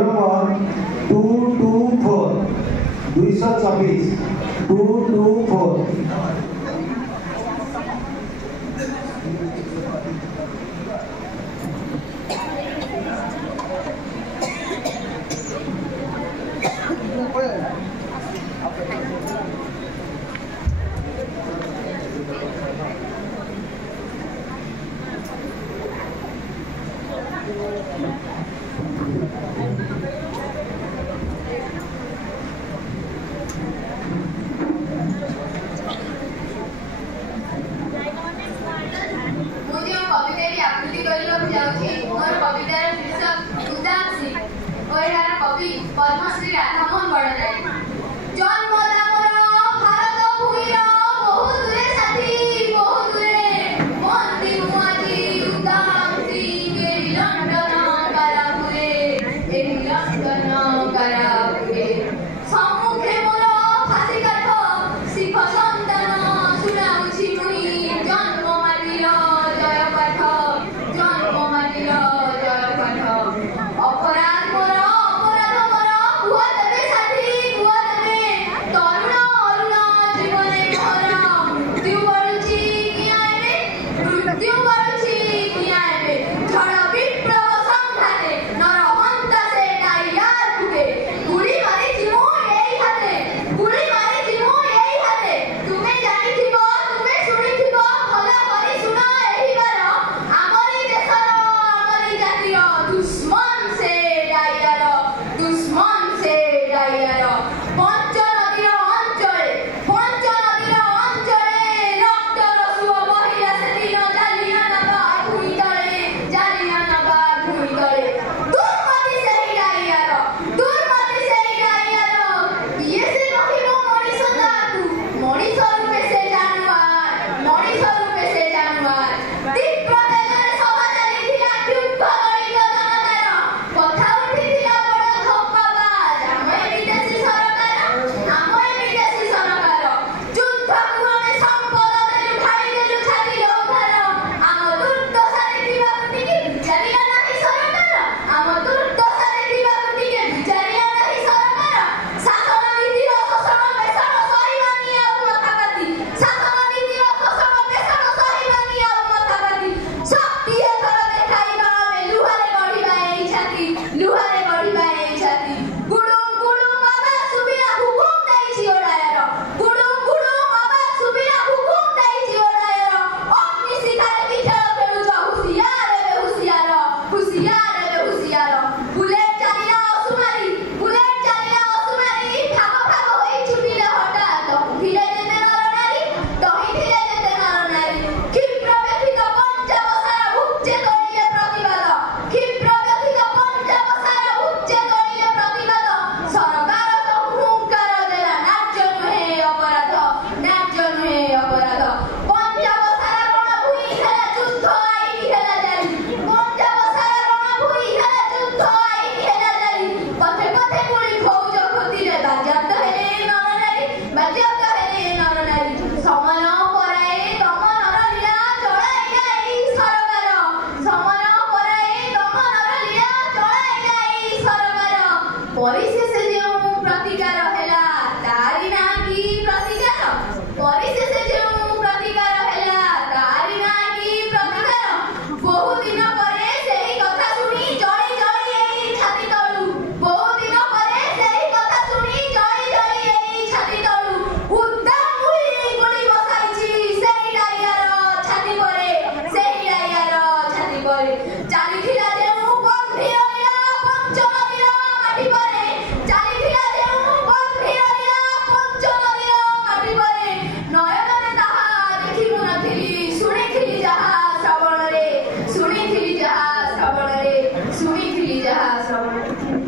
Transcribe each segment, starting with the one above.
Number 224 224 224 Padmashri Radhamohan बड़राय। जन्म दामर भारत भूमिर बहु दूरे साथी बहु दूरे बंदी मुआजी उदाम श्री एही लंडन कारापुरे एही लंडन कारापुरे सम्मुखे मोर फांसी काठ शिख सन्तान शुणाउछि मुनि जन्म माटिर जय पाठ जन्म माटिर जय पाठ अपराध मोर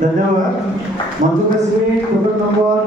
धन्यवाद। मंच पे टोकन नंबर